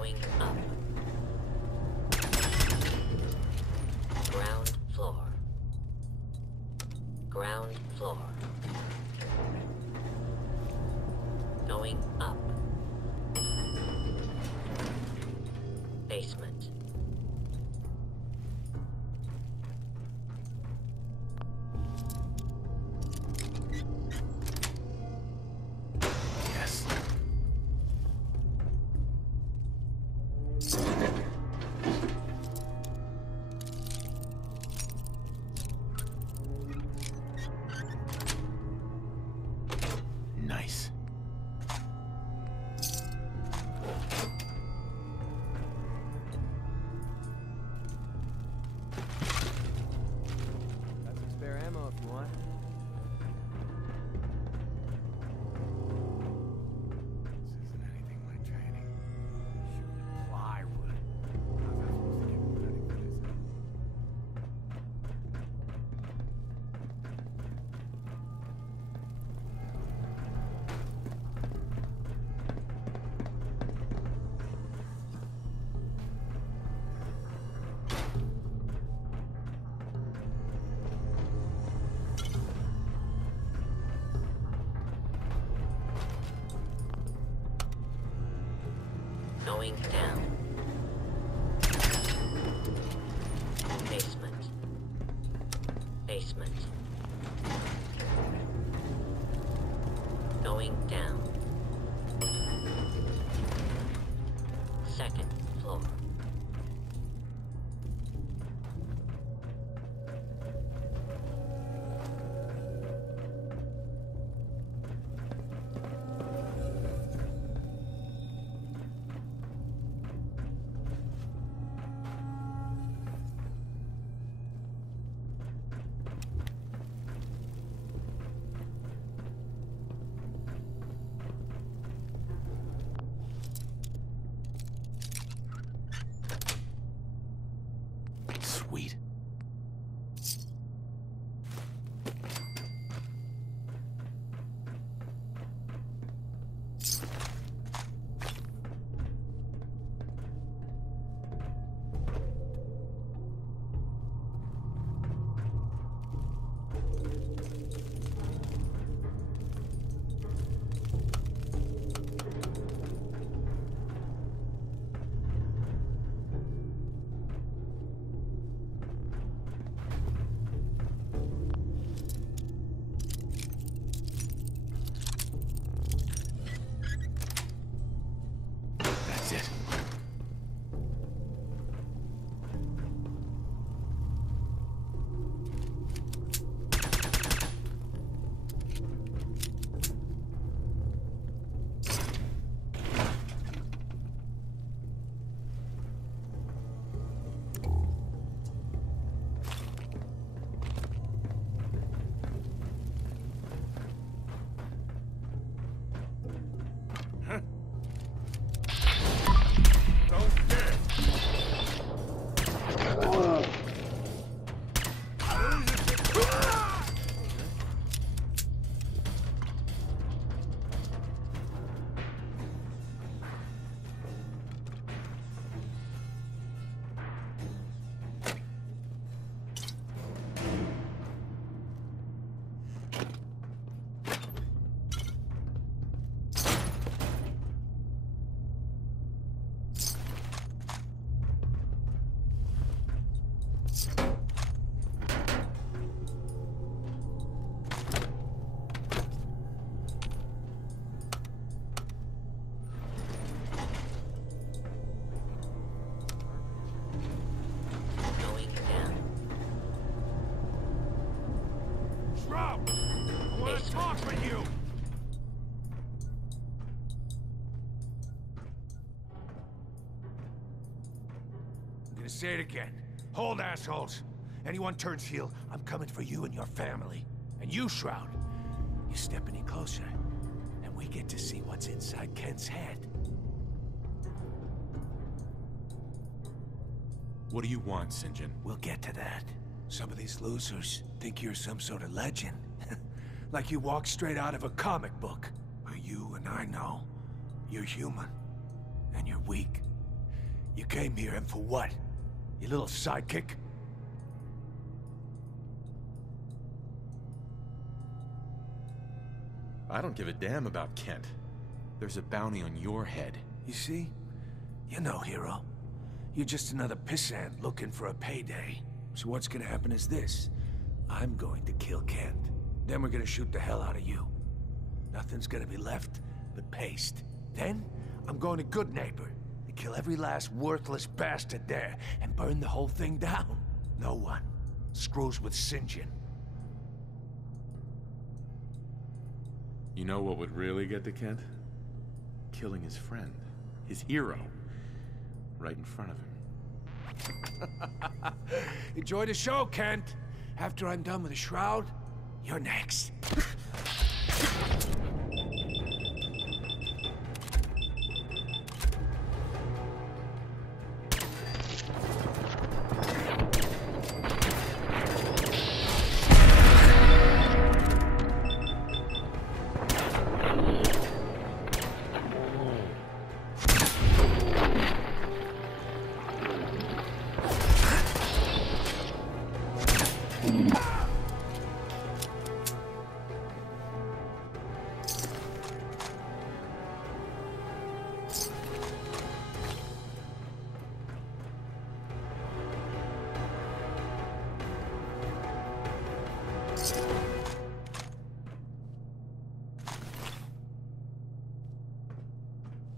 Going up. Ground floor. Ground floor. Going up. Basement. Yes. Nice. Got some spare ammo if you want. This isn't anything like training. Shooting plywood. How's that supposed to get me ready for this? Going down. Basement. Basement. Going down. Second floor. Sweet. That's it. Going down. Shroud! I want to talk with you! I'm gonna say it again. Hold, assholes. Anyone turns heel, I'm coming for you and your family. And you, Shroud, you step any closer, and we get to see what's inside Kent's head. What do you want, St. John? We'll get to that. Some of these losers think you're some sort of legend. Like you walked straight out of a comic book. But you and I know you're human. And you're weak. You came here and for what? Your little sidekick? I don't give a damn about Kent. There's a bounty on your head. You see? You're no hero. You're just another pissant looking for a payday. So what's gonna happen is this. I'm going to kill Kent. Then we're gonna shoot the hell out of you. Nothing's gonna be left but paste. Then, I'm going to Good Neighbor and kill every last worthless bastard there and burn the whole thing down. No one screws with St. John. You know what would really get to Kent? Killing his friend. His hero. Right in front of him. Enjoy the show, Kent. After I'm done with the Shroud, you're next.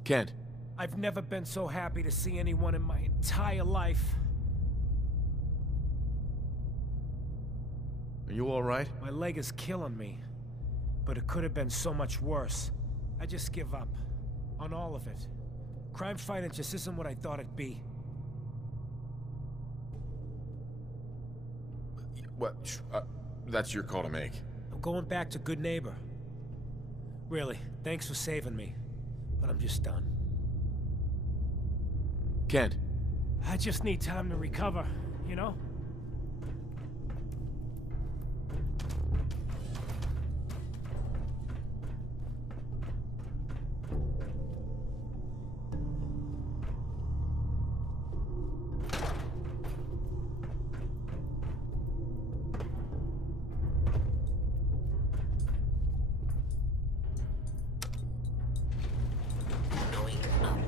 Kent. I've never been so happy to see anyone in my entire life. Are you alright? My leg is killing me. But it could have been so much worse. I just give up. On all of it. Crime fighting just isn't what I thought it'd be. What? That's your call to make. I'm going back to Good Neighbor. Really, thanks for saving me. But I'm just done. Kent. I just need time to recover, you know? Going up.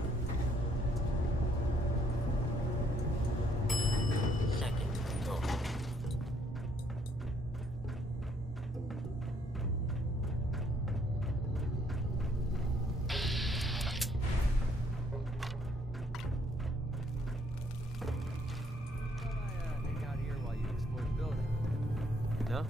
Second floor. Hang out here while you explore the building. No?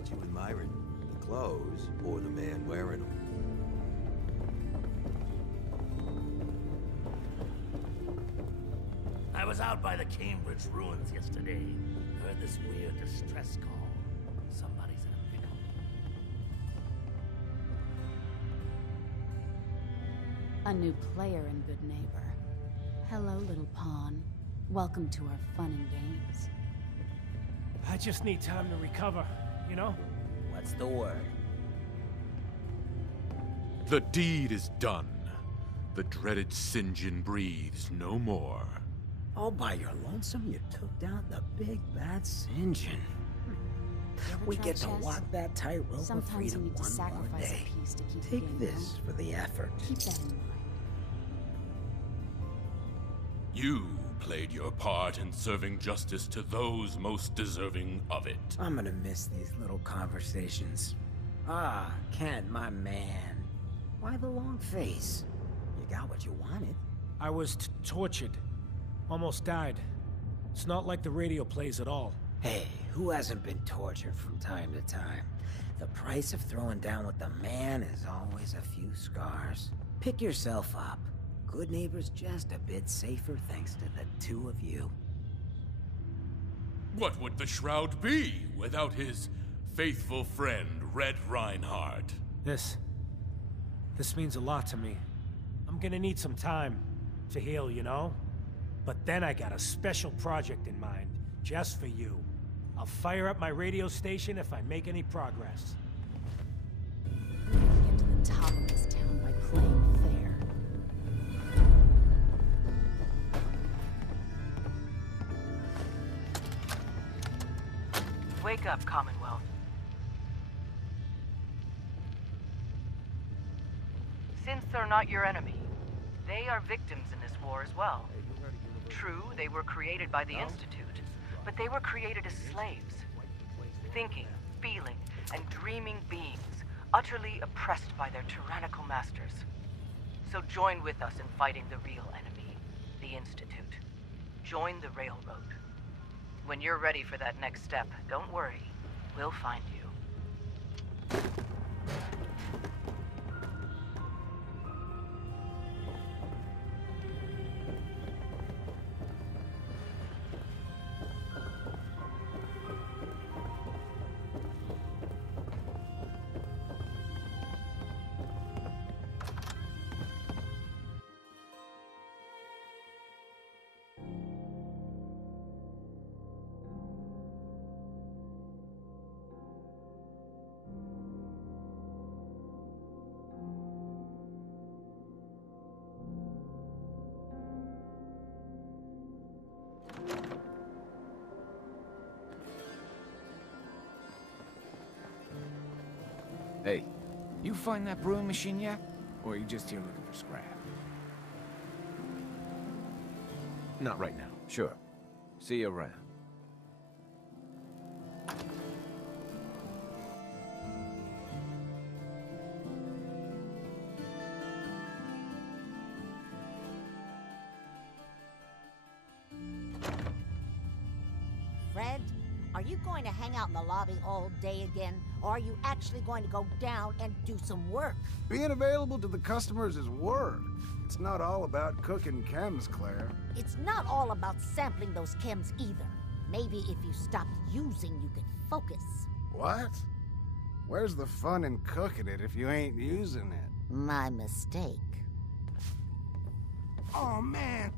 What you admiring? The clothes or the man wearing them? I was out by the Cambridge ruins yesterday. Heard this weird distress call. Somebody's in a pickle. A new player and good neighbor. Hello, little pawn. Welcome to our fun and games. I just need time to recover, you know? What's the word? The deed is done. The dreaded Sinjin breathes no more. All by your lonesome, you took down the big bad Sinjin. We tried get to chess? walk that tightrope of Sometimes you freedom need to one more sacrifice day. a piece to keep the Take game this going. for the effort. Keep that in mind. You played your part in serving justice to those most deserving of it. I'm gonna miss these little conversations. Ah, Ken, my man. Why the long face? You got what you wanted. I was tortured. Almost died. It's not like the radio plays at all. Hey, who hasn't been tortured from time to time? The price of throwing down with the man is always a few scars. Pick yourself up. Good neighbor's just a bit safer thanks to the two of you. What would the Shroud be without his faithful friend, Red Reinhardt? This means a lot to me. I'm gonna need some time to heal, you know? But then I got a special project in mind, just for you. I'll fire up my radio station if I make any progress. We need to get to the top of this town by playing fair. Wake up, Commonwealth. Since they're not your enemy, they are victims in this war as well. True, they were created by the Institute, but they were created as slaves. Thinking, feeling, and dreaming beings, utterly oppressed by their tyrannical masters. So join with us in fighting the real enemy, the Institute. Join the Railroad. When you're ready for that next step, don't worry. We'll find you. Hey, you find that brewing machine yet? Or are you just here looking for scrap? Not right now. Sure. See you around. Fred, are you going to hang out in the lobby all day again? Or are you actually going to go down and do some work? Being available to the customers is work. It's not all about cooking chems, Claire. It's not all about sampling those chems either. Maybe if you stopped using, you could focus. What? Where's the fun in cooking it if you ain't using it? My mistake. Oh, man.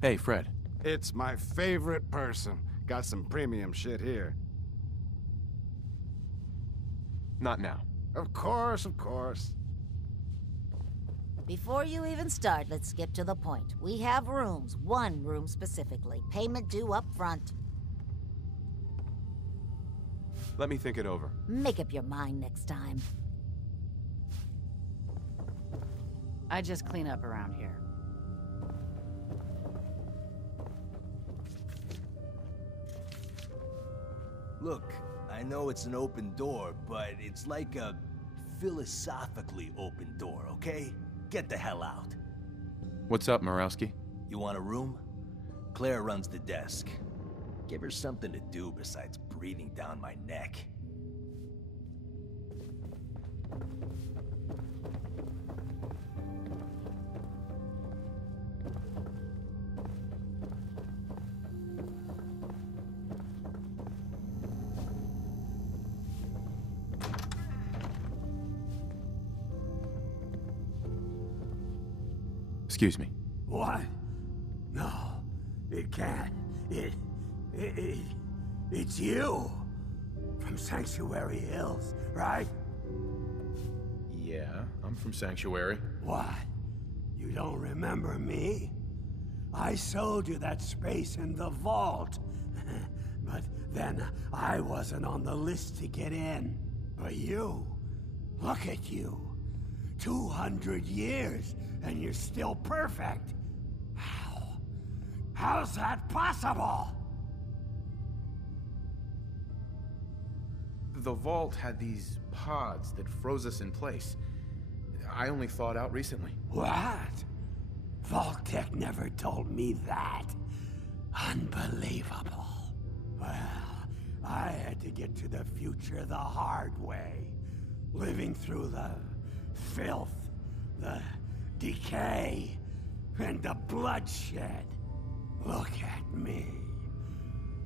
Hey, Fred. It's my favorite person. Got some premium shit here. Not now. Of course, of course. Before you even start, let's skip to the point. We have rooms, one room specifically. Payment due up front. Let me think it over. Make up your mind next time. I just clean up around here. Look, I know it's an open door, but it's like a philosophically open door, okay? Get the hell out. What's up, Murawski? You want a room? Claire runs the desk. Give her something to do besides breathing down my neck. Excuse me. What? No, it can't. It's you! From Sanctuary Hills, right? Yeah, I'm from Sanctuary. What? You don't remember me? I sold you that space in the vault. But then I wasn't on the list to get in. But you, look at you. 200 years, and you're still perfect. How? How's that possible? The vault had these pods that froze us in place. I only thawed out recently. What? Vault-Tec never told me that. Unbelievable. Well, I had to get to the future the hard way. Living through the filth, the decay, and the bloodshed. Look at me.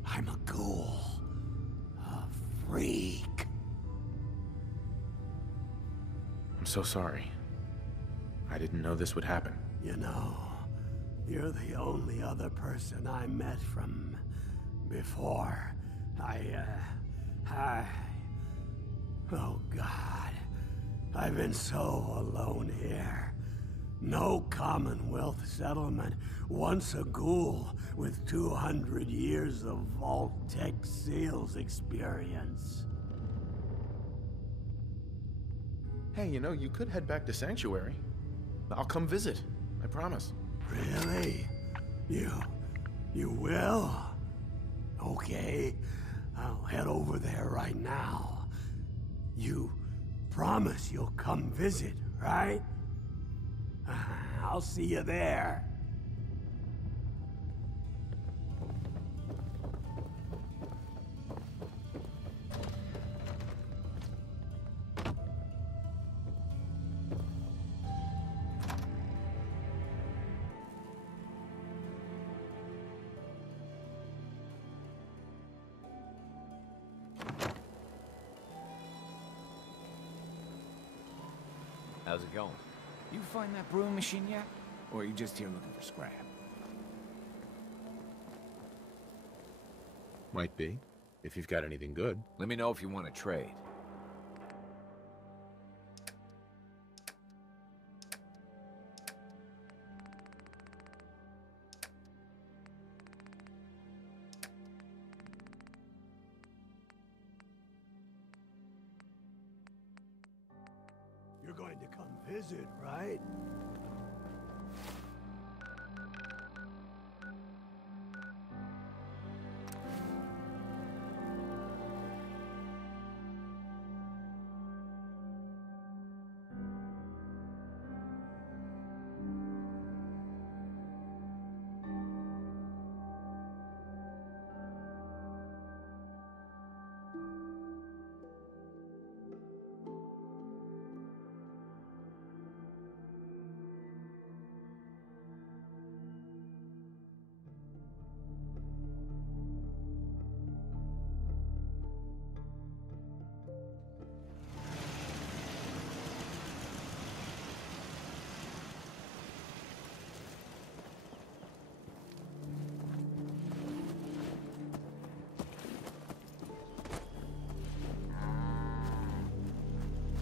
I'm a ghoul. A freak. I'm so sorry. I didn't know this would happen. You know, you're the only other person I met from before. Oh God. I've been so alone here. No Commonwealth settlement. Once a ghoul with 200 years of Vault-Tec seals experience. Hey, you know, you could head back to Sanctuary. I'll come visit. I promise. Really? You will? Okay. I'll head over there right now. You promise you'll come visit, right? I'll see you there. How's it going? You find that brewing machine yet? Or are you just here looking for scrap? Might be, if you've got anything good. Let me know if you want to trade. You're going to come visit, right?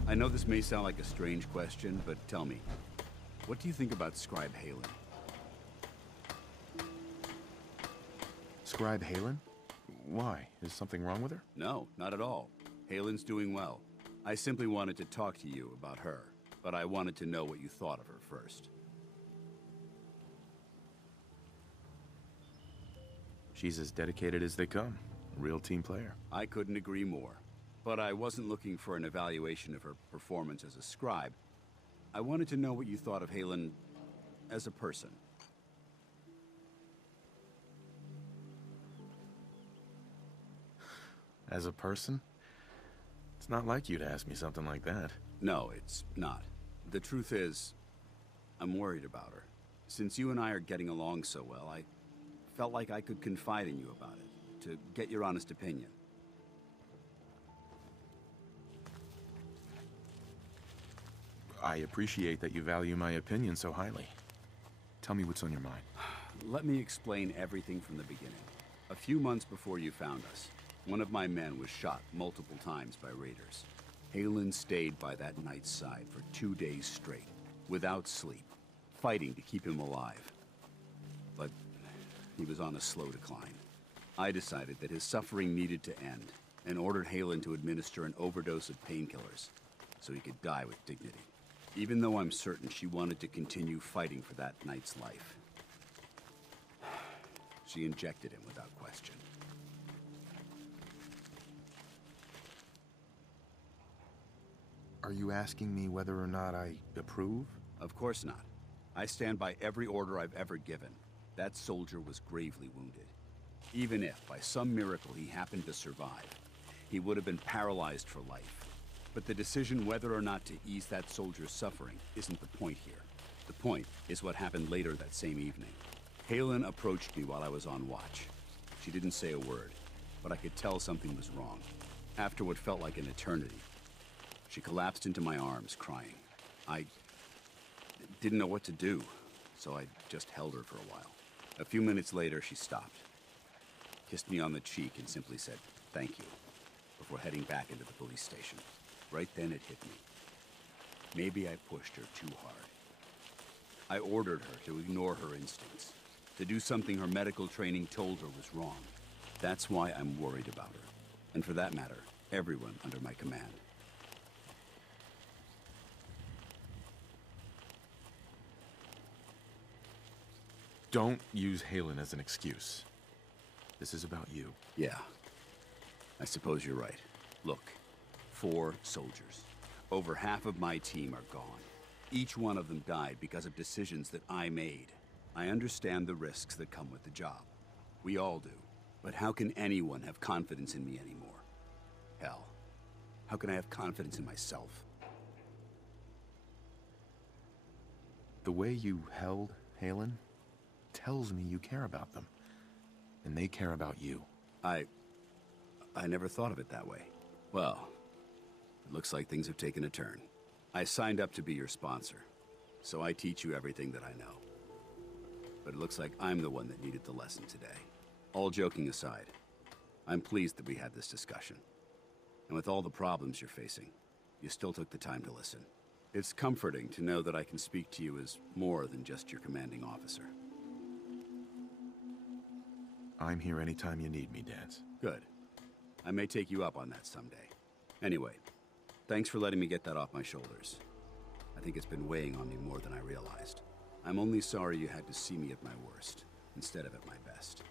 I know this may sound like a strange question, but tell me, what do you think about Scribe Haylen? Scribe Haylen? Why? Is something wrong with her? No, not at all. Haylen's doing well. I simply wanted to talk to you about her, but I wanted to know what you thought of her first. She's as dedicated as they come. A real team player. I couldn't agree more. But I wasn't looking for an evaluation of her performance as a scribe. I wanted to know what you thought of Haylen as a person. As a person? It's not like you to ask me something like that. No, it's not. The truth is, I'm worried about her. Since you and I are getting along so well, I felt like I could confide in you about it, to get your honest opinion. I appreciate that you value my opinion so highly. Tell me what's on your mind. Let me explain everything from the beginning. A few months before you found us, one of my men was shot multiple times by raiders. Haylen stayed by that knight's side for 2 days straight, without sleep, fighting to keep him alive. But he was on a slow decline. I decided that his suffering needed to end, and ordered Haylen to administer an overdose of painkillers, so he could die with dignity. Even though I'm certain she wanted to continue fighting for that knight's life. She injected him without question. Are you asking me whether or not I approve? Of course not. I stand by every order I've ever given. That soldier was gravely wounded. Even if, by some miracle, he happened to survive, he would have been paralyzed for life. But the decision whether or not to ease that soldier's suffering isn't the point here. The point is what happened later that same evening. Haylen approached me while I was on watch. She didn't say a word, but I could tell something was wrong. After what felt like an eternity, she collapsed into my arms, crying. I didn't know what to do, so I just held her for a while. A few minutes later, she stopped, kissed me on the cheek, and simply said, "Thank you," before heading back into the police station. Right then it hit me. Maybe I pushed her too hard. I ordered her to ignore her instincts, to do something her medical training told her was wrong. That's why I'm worried about her. And for that matter, everyone under my command. Don't use Haylen as an excuse. This is about you. Yeah. I suppose you're right. Look, 4 soldiers. Over half of my team are gone. Each one of them died because of decisions that I made. I understand the risks that come with the job. We all do. But how can anyone have confidence in me anymore? Hell, how can I have confidence in myself? The way you held Haylen tells me you care about them. And they care about you. I never thought of it that way. Well, it looks like things have taken a turn. I signed up to be your sponsor, so I teach you everything that I know. But it looks like I'm the one that needed the lesson today. All joking aside, I'm pleased that we had this discussion. And with all the problems you're facing, you still took the time to listen. It's comforting to know that I can speak to you as more than just your commanding officer. I'm here anytime you need me, Dance. Good. I may take you up on that someday. Anyway, thanks for letting me get that off my shoulders. I think it's been weighing on me more than I realized. I'm only sorry you had to see me at my worst, instead of at my best.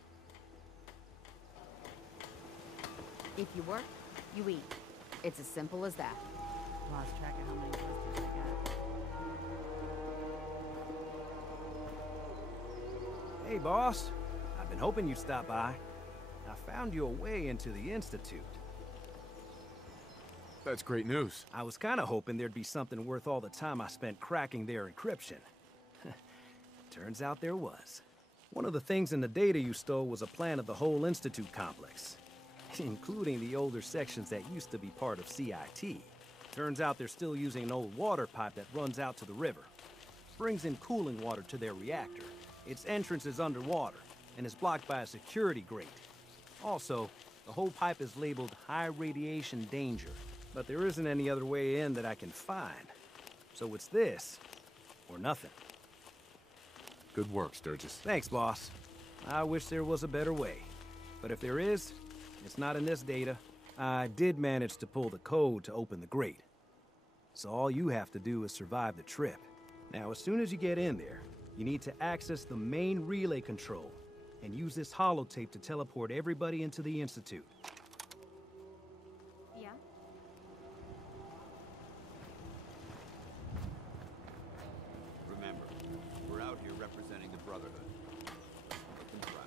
If you work, you eat. It's as simple as that. Lost track of how many blisters I got. Hey, boss. I've been hoping you'd stop by. I found your way into the Institute. That's great news. I was kind of hoping there'd be something worth all the time I spent cracking their encryption. Turns out there was. One of the things in the data you stole was a plan of the whole Institute complex, including the older sections that used to be part of CIT. Turns out they're still using an old water pipe that runs out to the river. Brings in cooling water to their reactor. Its entrance is underwater and is blocked by a security grate. Also, the whole pipe is labeled high radiation danger, but there isn't any other way in that I can find. So it's this, or nothing. Good work, Sturgis. Thanks, boss. I wish there was a better way. But if there is, it's not in this data. I did manage to pull the code to open the grate. So all you have to do is survive the trip. Now, as soon as you get in there, you need to access the main relay control and use this holotape to teleport everybody into the Institute. Yeah? Remember, we're out here representing the Brotherhood. Let them try.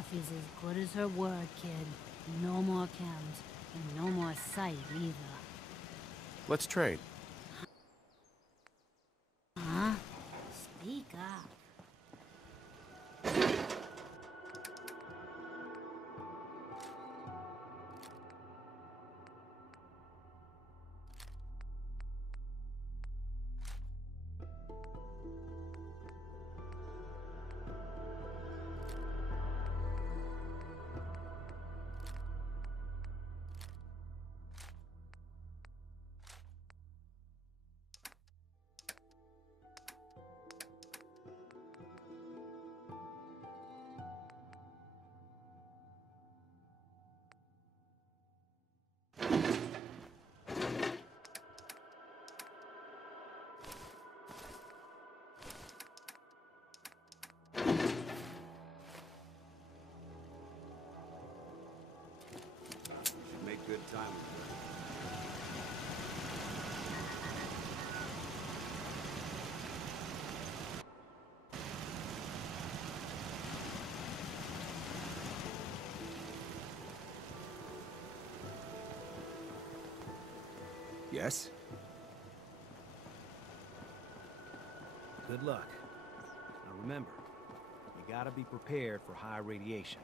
Buffy's as good as her word, kid. No more chems, and no more sight either. Let's trade. Huh? Speak up. Make good time. Yes? Good luck. Now remember, you gotta be prepared for high radiation.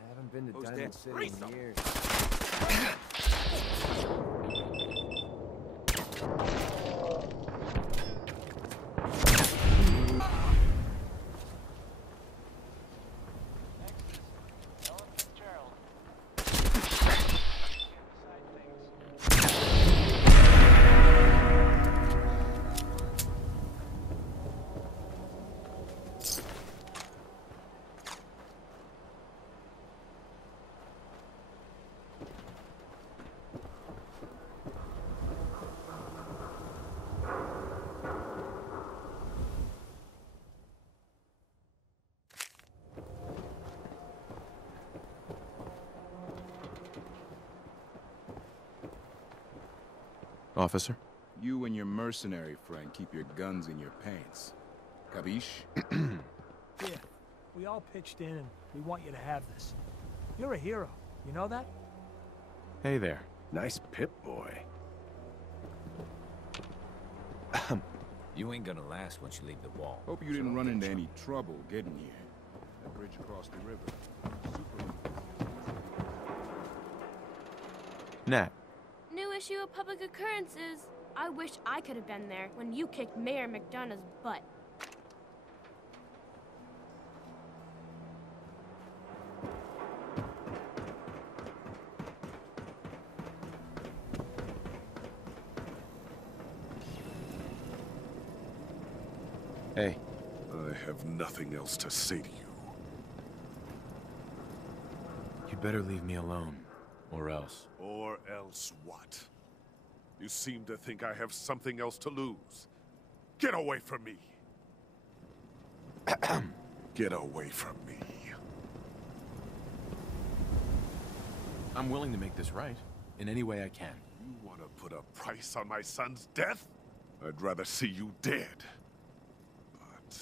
I haven't been to Who's Diamond dead? City in years. Officer? You and your mercenary friend keep your guns in your pants. Capiche? Yeah, we all pitched in and we want you to have this. You're a hero, you know that? Hey there. Nice Pip-Boy. You ain't gonna last once you leave the wall. Hope you didn't run into any trouble getting here. That bridge across the river. Super. Nat. New issue of Public Occurrences. I wish I could have been there when you kicked Mayor McDonough's butt. Hey. I have nothing else to say to you. You'd better leave me alone, or else. Or else what? You seem to think I have something else to lose. Get away from me! Get away from me. I'm willing to make this right, in any way I can. You want to put a price on my son's death? I'd rather see you dead. But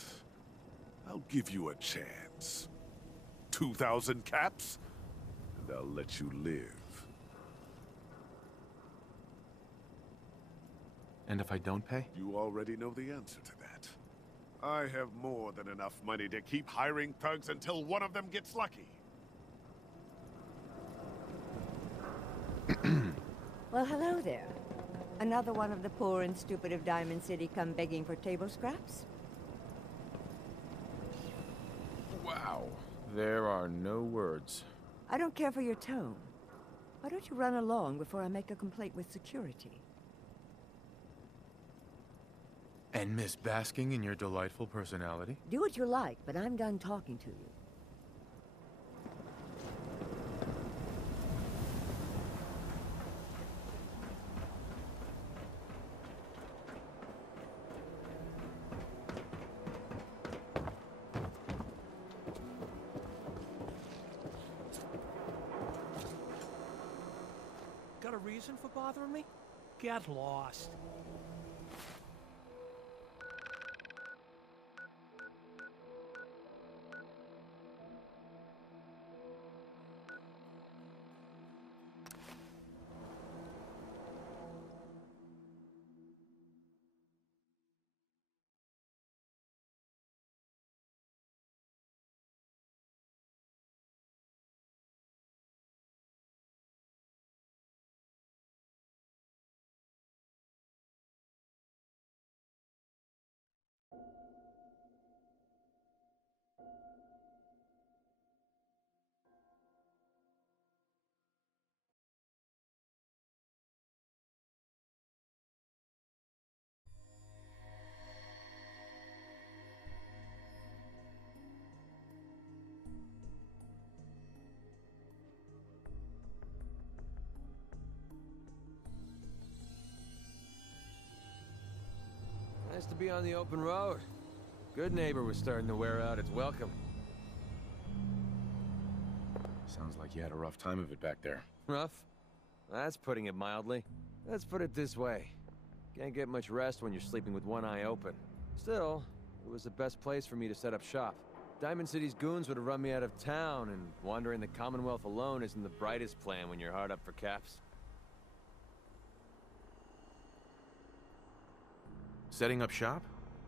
I'll give you a chance. 2,000 caps, and I'll let you live. And if I don't pay? You already know the answer to that. I have more than enough money to keep hiring thugs until one of them gets lucky. Well, hello there. Another one of the poor and stupid of Diamond City come begging for table scraps? Wow. There are no words. I don't care for your tone. Why don't you run along before I make a complaint with security? And miss basking in your delightful personality? Do what you like, but I'm done talking to you. Got a reason for bothering me? Get lost. Nice to be on the open road. Good Neighbor was starting to wear out its welcome. Sounds like you had a rough time of it back there. Rough? That's putting it mildly. Let's put it this way. Can't get much rest when you're sleeping with one eye open. Still, it was the best place for me to set up shop. Diamond City's goons would have run me out of town, and wandering the Commonwealth alone isn't the brightest plan when you're hard up for caps. Setting up shop?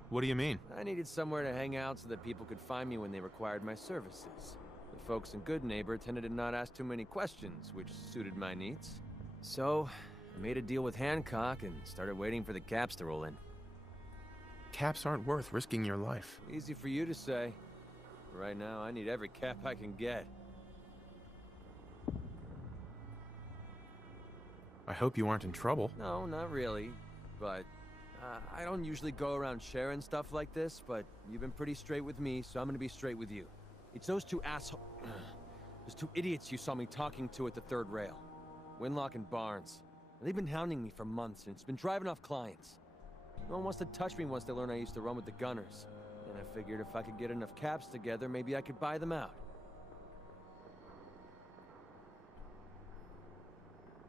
What do you mean? I needed somewhere to hang out so that people could find me when they required my services. The folks in Good Neighbor tended to not ask too many questions, which suited my needs. So, I made a deal with Hancock and started waiting for the caps to roll in. Caps aren't worth risking your life. Easy for you to say. Right now, I need every cap I can get. I hope you aren't in trouble. No, not really. But I don't usually go around sharing stuff like this, but you've been pretty straight with me, so I'm gonna be straight with you. It's those two those two idiots you saw me talking to at the third rail. Winlock and Barnes. They've been hounding me for months, and it's been driving off clients. No one wants to touch me once they learn I used to run with the Gunners. And I figured if I could get enough caps together, maybe I could buy them out.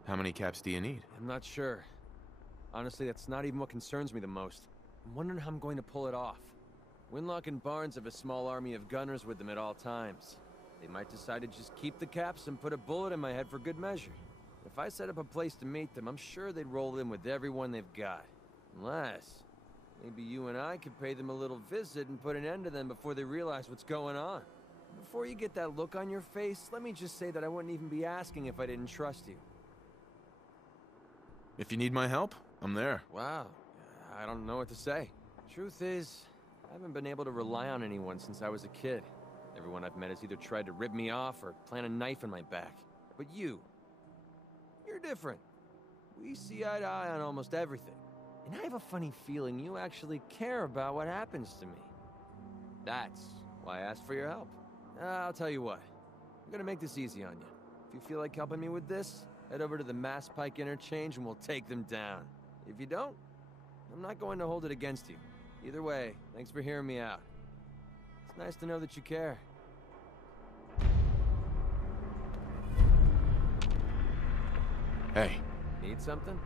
How many caps do you need? I'm not sure. Honestly, that's not even what concerns me the most. I'm wondering how I'm going to pull it off. Winlock and Barnes have a small army of gunners with them at all times. They might decide to just keep the caps and put a bullet in my head for good measure. If I set up a place to meet them, I'm sure they'd roll in with everyone they've got. Unless, maybe you and I could pay them a little visit and put an end to them before they realize what's going on. Before you get that look on your face, let me just say that I wouldn't even be asking if I didn't trust you. If you need my help, I'm there. Wow. I don't know what to say. Truth is, I haven't been able to rely on anyone since I was a kid. Everyone I've met has either tried to rip me off or plant a knife in my back. But you're different. We see eye to eye on almost everything. And I have a funny feeling you actually care about what happens to me. That's why I asked for your help. I'll tell you what. I'm gonna make this easy on you. If you feel like helping me with this, head over to the Mass Pike Interchange and we'll take them down. If you don't, I'm not going to hold it against you. Either way, thanks for hearing me out. It's nice to know that you care. Hey. Need something?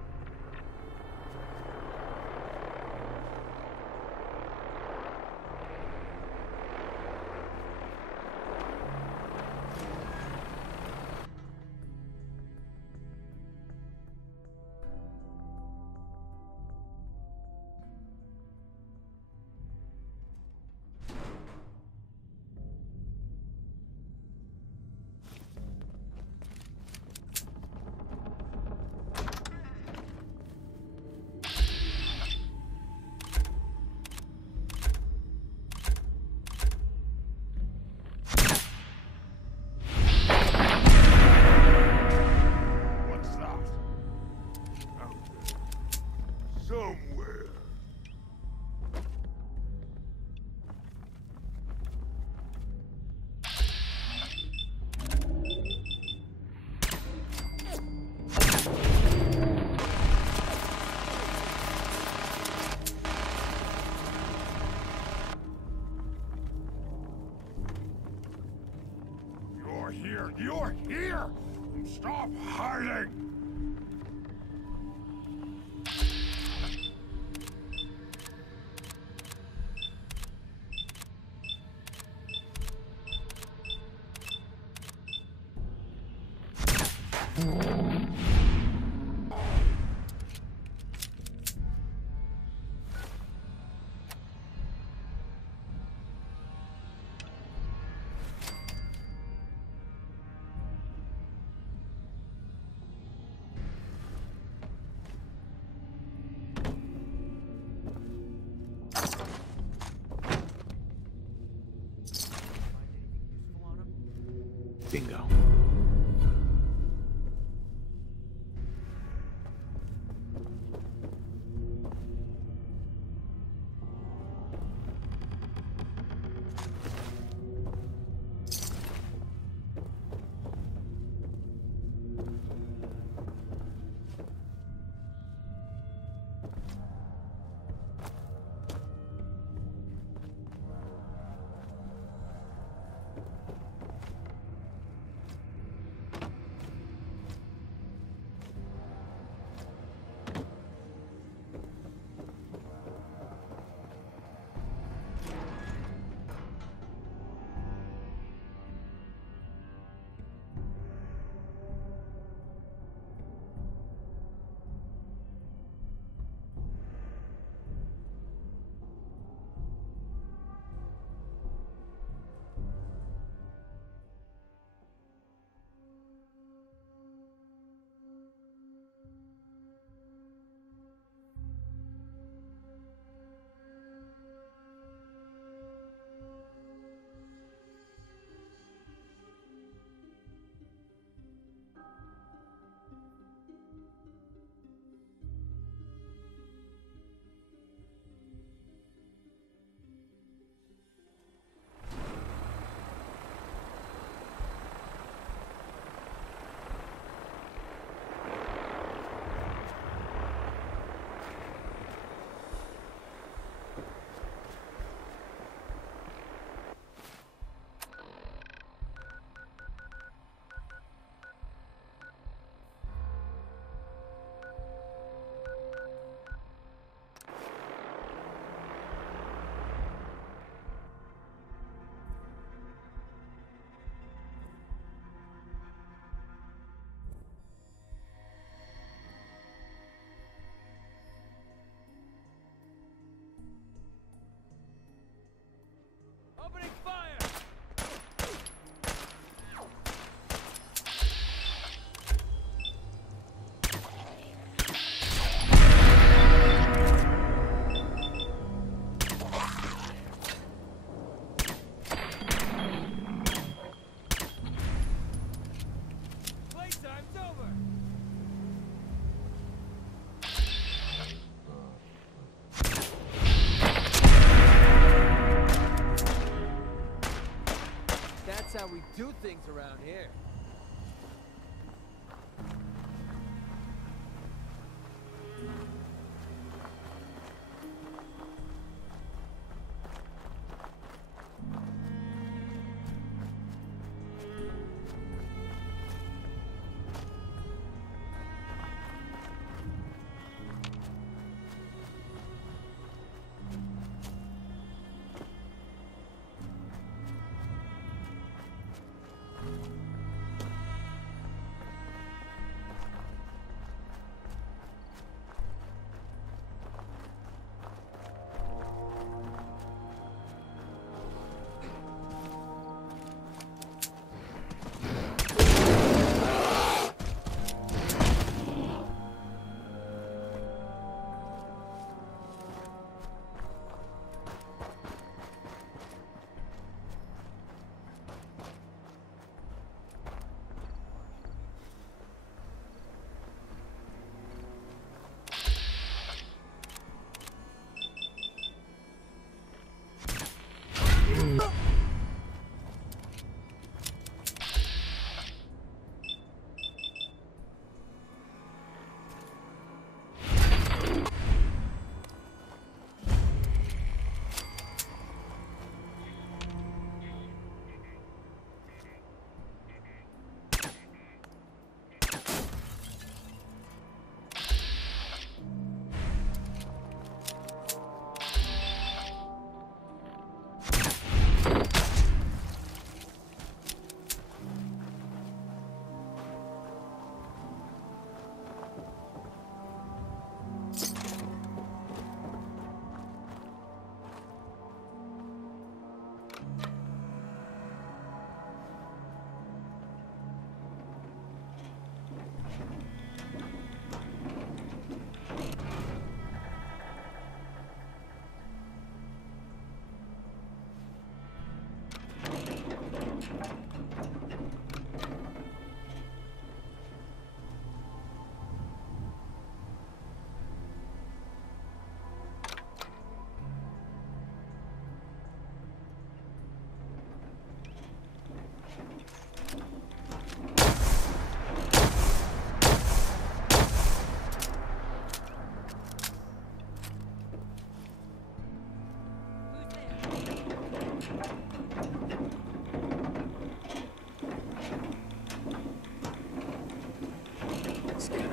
Here! Stop hiding! Bingo.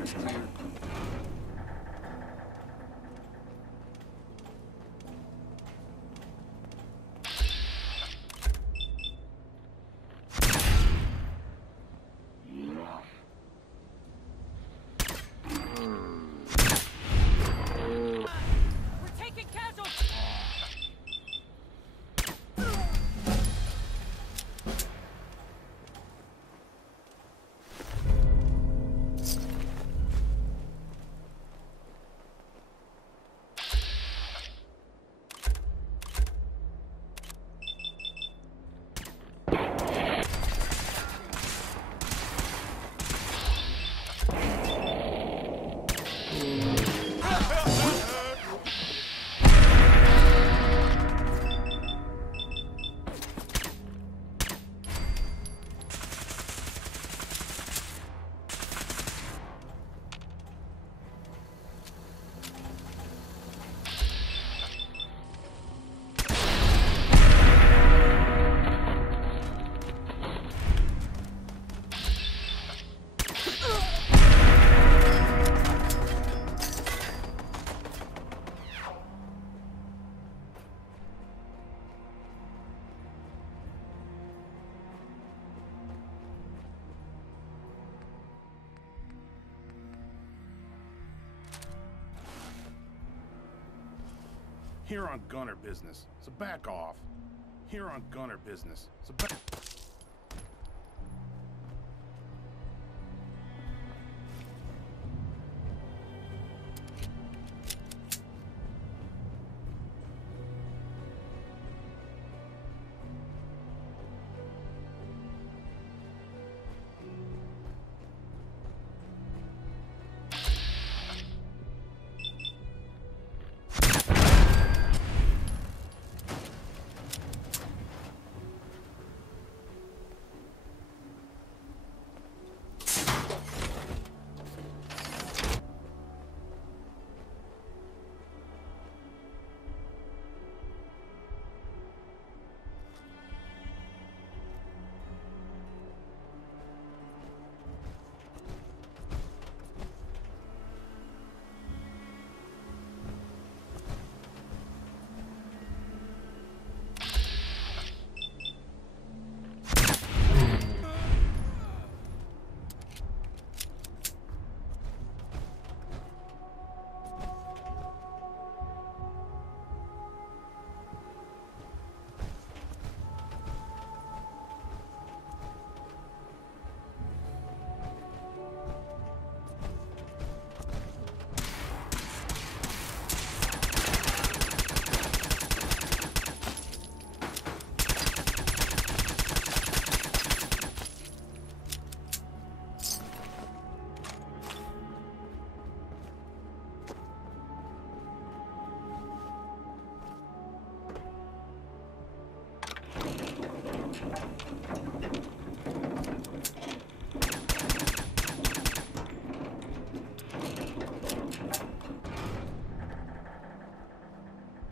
Gunner's clear. We're taking casualties! Here on gunner business, so back off. Here on gunner business, so back...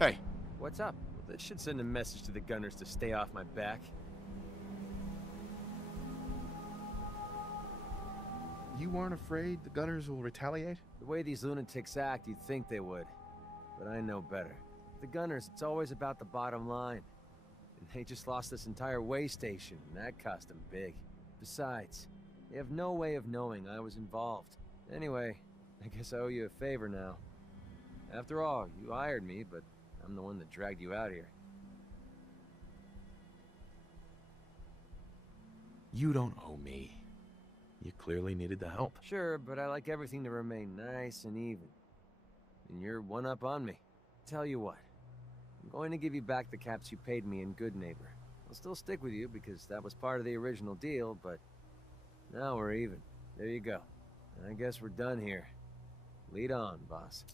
Hey. What's up? Well, this should send a message to the gunners to stay off my back. You aren't afraid the gunners will retaliate? The way these lunatics act, you'd think they would. But I know better. The gunners, it's always about the bottom line. And they just lost this entire way station, and that cost them big. Besides, they have no way of knowing I was involved. Anyway, I guess I owe you a favor now. After all, you hired me, but I'm the one that dragged you out here. You don't owe me. You clearly needed the help. Sure, but I like everything to remain nice and even. And you're one up on me. Tell you what, I'm going to give you back the caps you paid me in Good Neighbor. I'll still stick with you because that was part of the original deal, but now we're even. There you go. I guess we're done here. Lead on, boss.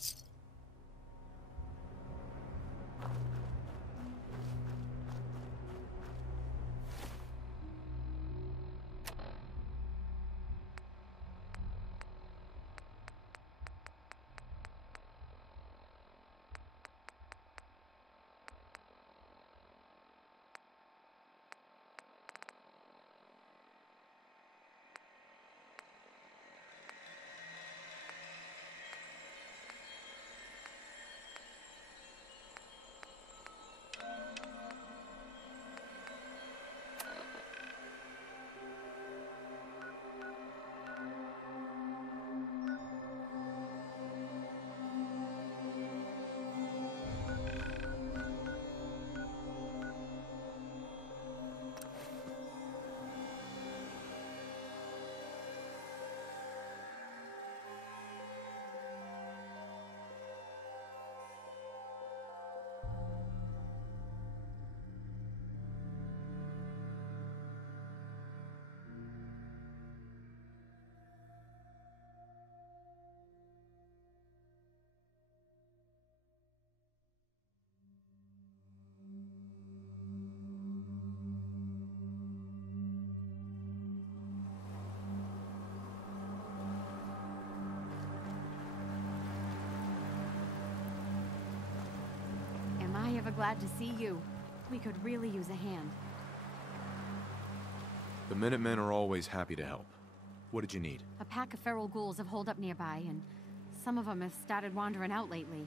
glad to see you. We could really use a hand. The Minutemen are always happy to help. What did you need? A pack of feral ghouls have holed up nearby, and some of them have started wandering out lately.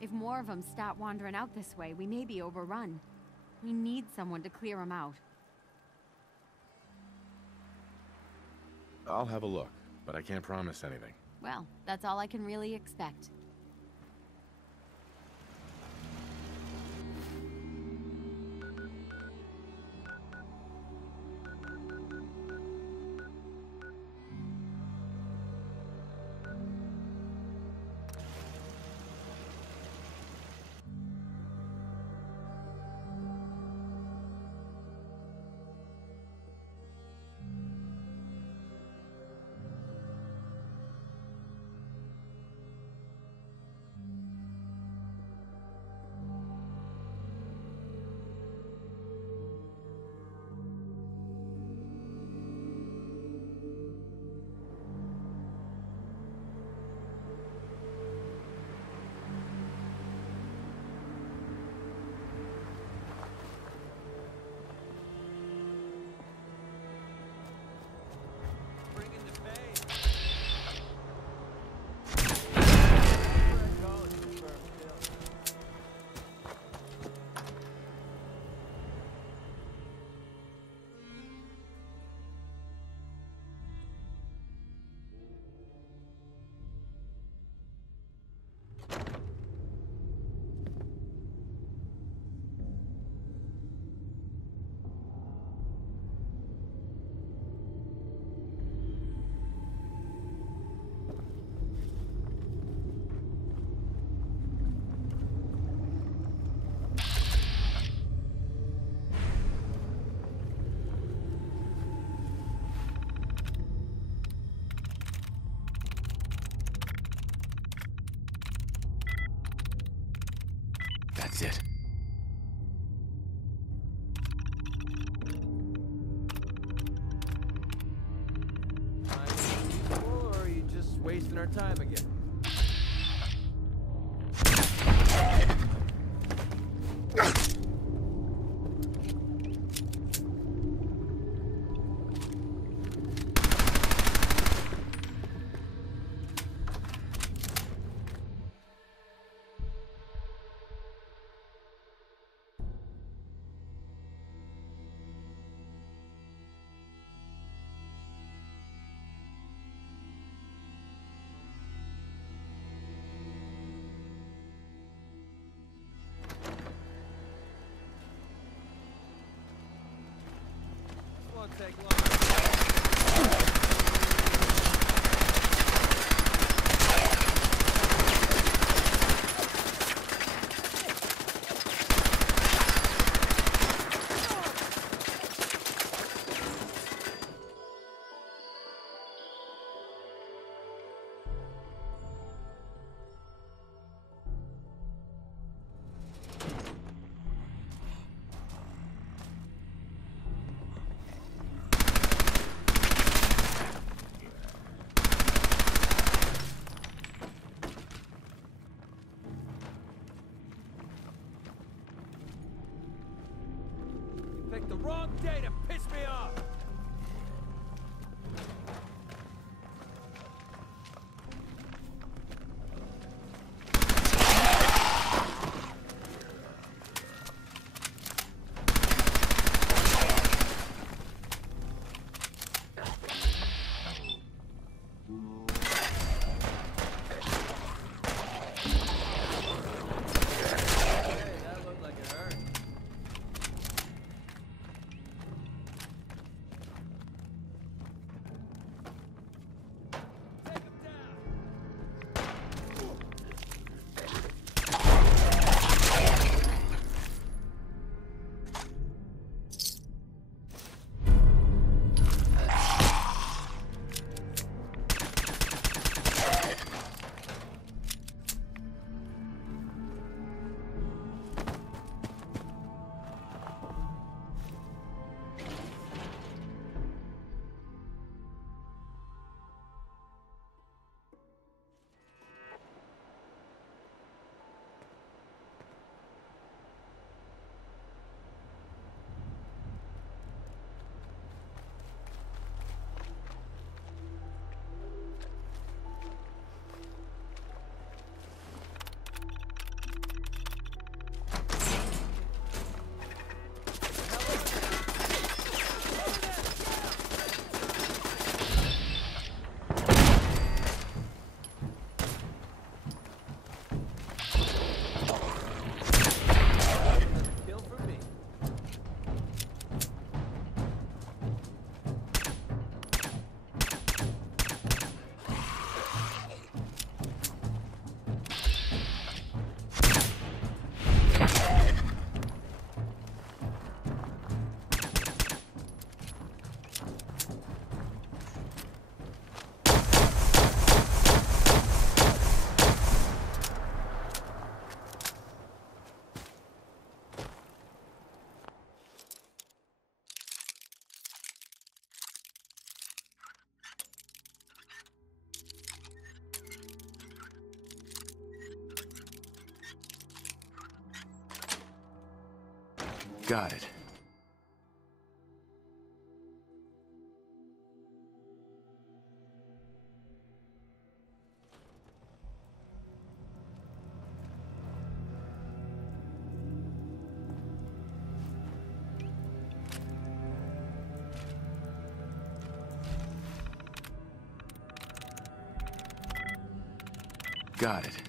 If more of them start wandering out this way, we may be overrun. We need someone to clear them out. I'll have a look, but I can't promise anything. Well, that's all I can really expect. That's it. Or are you just wasting our time again? Take long. Picked the wrong day to piss me off! Got it. Got it.